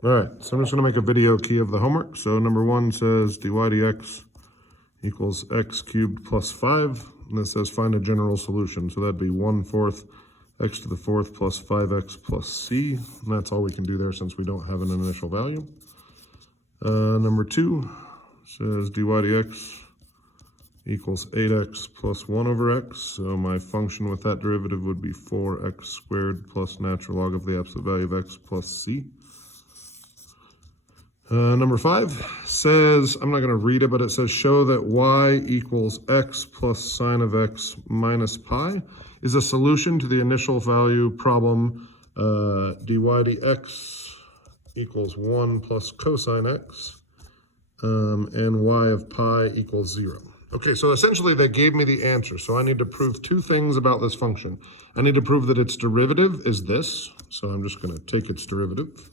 All right, so I'm just going to make a video key of the homework. So number 1 says dy dx equals x cubed plus 5. And this says find a general solution. So that'd be 1/4 x to the 4th plus 5x plus c. And that's all we can do there since we don't have an initial value. Number 2 says dy dx equals 8x plus 1 over x. So my function with that derivative would be 4x squared plus natural log of the absolute value of x plus c. Number 5 says, I'm not going to read it, but it says show that y equals x plus sine of x minus pi is a solution to the initial value problem dy dx equals 1 plus cosine x and y of pi equals 0. Okay, so essentially they gave me the answer. So I need to prove 2 things about this function. I need to prove that its derivative is this. So I'm just going to take its derivative.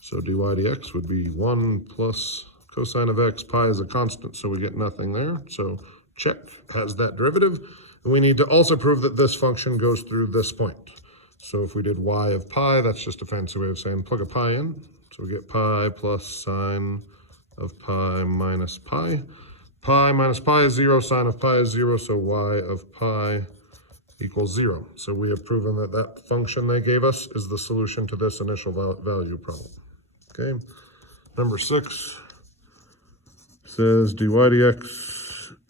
So dy dx would be 1 plus cosine of x. Pi is a constant, so we get nothing there. So check, has that derivative. And we need to also prove that this function goes through this point. So if we did y of pi, that's just a fancy way of saying plug a pi in. So we get pi plus sine of pi minus pi. Pi minus pi is 0, sine of pi is 0, so y of pi equals 0. So we have proven that that function they gave us is the solution to this initial value problem. Okay, number 6 says dy dx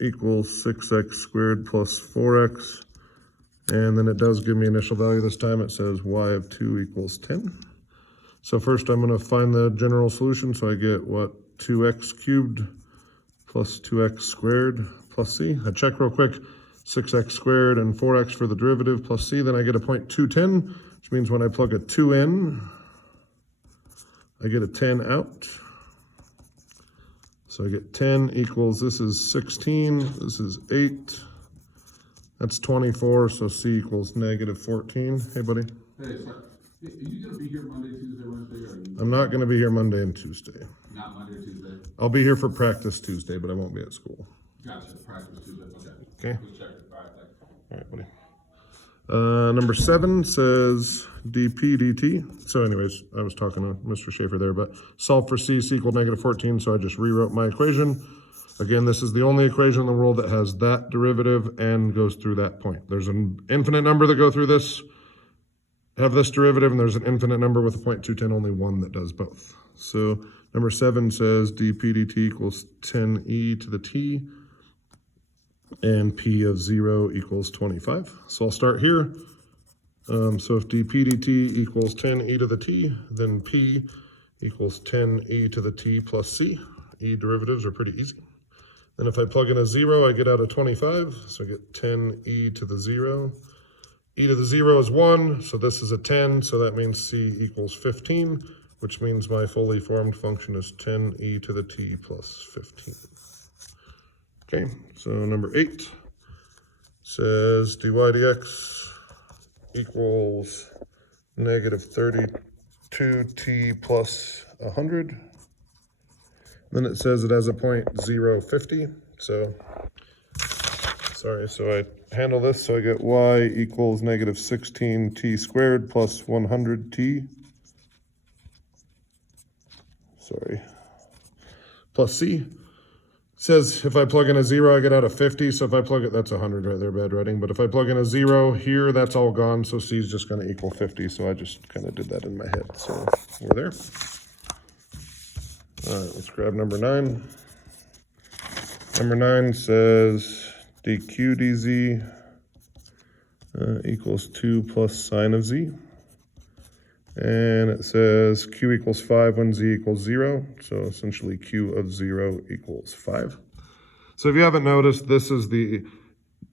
equals 6x squared plus 4x. And then it does give me initial value this time. It says y of 2 equals 10. So first I'm going to find the general solution. So I get what? 2x cubed plus 2x squared plus c. I check real quick. 6x squared and 4x for the derivative plus c. Then I get a point 210, which means when I plug a 2 in, I get a 10 out. So I get 10 equals, this is 16, this is 8. That's 24, so c equals negative 14. Hey, buddy. Hey, sir. Are you going to be here Monday, Tuesday, Wednesday? Or are you... I'm not going to be here Monday and Tuesday. Not Monday or Tuesday? I'll be here for practice Tuesday, but I won't be at school. Gotcha. Practice Tuesday. Okay. Just check it. All right, thanks. All right, buddy. Number 7 says dp dt. So anyways, I was talking to Mr. Schaefer there, but solve for c equal negative 14, so I just rewrote my equation. Again, this is the only equation in the world that has that derivative and goes through that point. There's an infinite number that go through this, have this derivative, and there's an infinite number with a point 210, only one that does both. So number 7 says dp dt equals 10e to the t, and p of 0 equals 25. So I'll start here. So if dp dt equals 10e to the t, then p equals 10e to the t plus c. E derivatives are pretty easy. Then if I plug in a 0, I get out a 25. So I get 10e to the 0. E to the 0 is 1, so this is a 10, so that means c equals 15, which means my fully formed function is 10e to the t plus 15. Okay, so number 8 says dy dx equals negative 32t plus 100. Then it says it has a point 050. So I handle this. So I get y equals negative 16t squared plus 100t. Plus c. Says if I plug in a 0, I get out a 50. So if I plug it, that's 100 right there, bad writing. But if I plug in a 0 here, that's all gone. So c is just going to equal 50. So I just kind of did that in my head. So we're there. All right, let's grab number 9. Number 9 says dq dz equals 2 plus sine of z. And it says q equals 5 when z equals 0. So essentially q of 0 equals 5. So if you haven't noticed, this is the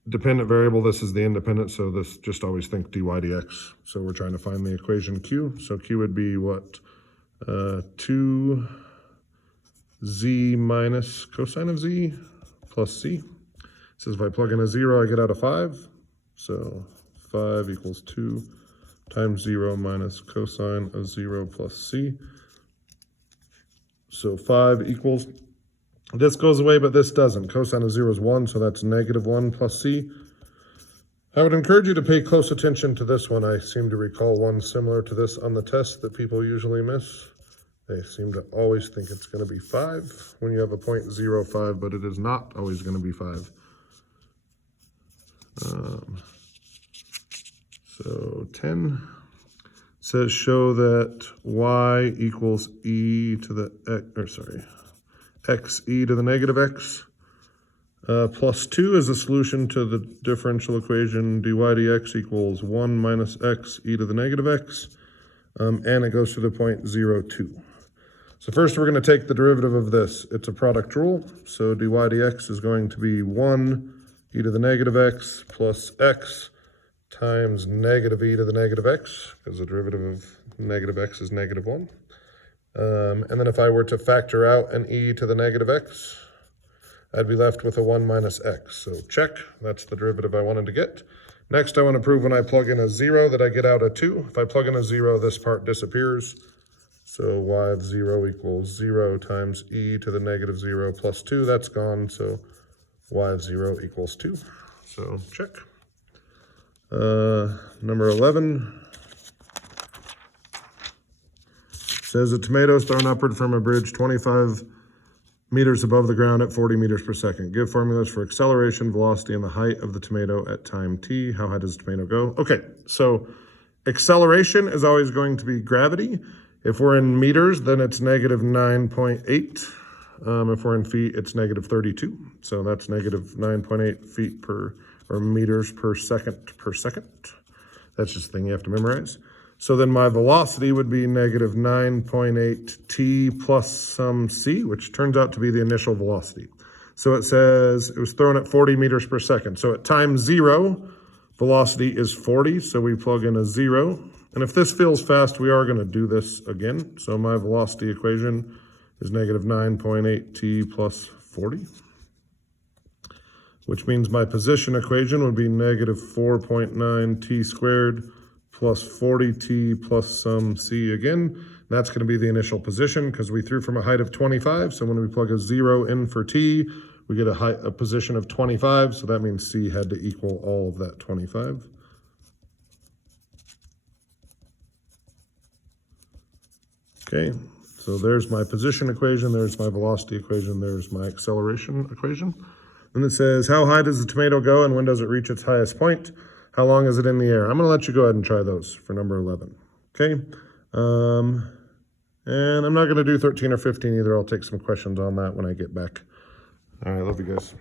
dependent variable, this is the independent, so this just always think dy dx. So we're trying to find the equation q. So q would be what? 2z minus cosine of z plus c. It says if I plug in a 0, I get out a 5. So 5 equals 2 times 0 minus cosine of 0 plus c. So 5 equals, this goes away, but this doesn't. Cosine of 0 is 1, so that's negative 1 plus c. I would encourage you to pay close attention to this one. I seem to recall one similar to this on the test that people usually miss. They seem to always think it's going to be 5 when you have a 0.05, but it is not always going to be 5. So 10 says show that y equals e to the x e to the negative x plus 2 is a solution to the differential equation dy dx equals 1 minus x e to the negative x, and it goes to the 0.02. So first we're going to take the derivative of this. It's a product rule, so dy dx is going to be 1 e to the negative x plus x times negative e to the negative x, because the derivative of negative x is negative 1. And then if I were to factor out an e to the negative x, I'd be left with a 1 minus x. So check, that's the derivative I wanted to get. Next, I want to prove when I plug in a 0 that I get out a 2. If I plug in a 0, this part disappears. So y of 0 equals 0 times e to the negative 0 plus 2. That's gone, so y of 0 equals 2. So check. Number 11 says a tomato is thrown upward from a bridge 25 meters above the ground at 40 meters per second. Give formulas for acceleration, velocity, and the height of the tomato at time t. How high does the tomato go? Okay, so acceleration is always going to be gravity. If we're in meters, then it's negative 9.8. If we're in feet, it's negative 32. So that's negative 9.8 feet per, or meters per second per second. That's just a thing you have to memorize. So then my velocity would be negative 9.8 t plus some c, which turns out to be the initial velocity. So it says it was thrown at 40 meters per second. So at time 0, velocity is 40, so we plug in a 0. And if this feels fast, we are going to do this again. So my velocity equation is negative 9.8 t plus 40, which means my position equation would be negative 4.9 t squared plus 40t plus some c again. That's going to be the initial position because we threw from a height of 25. So when we plug a 0 in for t, we get a position of 25. So that means c had to equal all of that 25. Okay, so there's my position equation, there's my velocity equation, there's my acceleration equation. And it says, how high does the tomato go and when does it reach its highest point? How long is it in the air? I'm going to let you go ahead and try those for number 11. Okay, and I'm not going to do 13 or 15 either. I'll take some questions on that when I get back. All right, love you guys.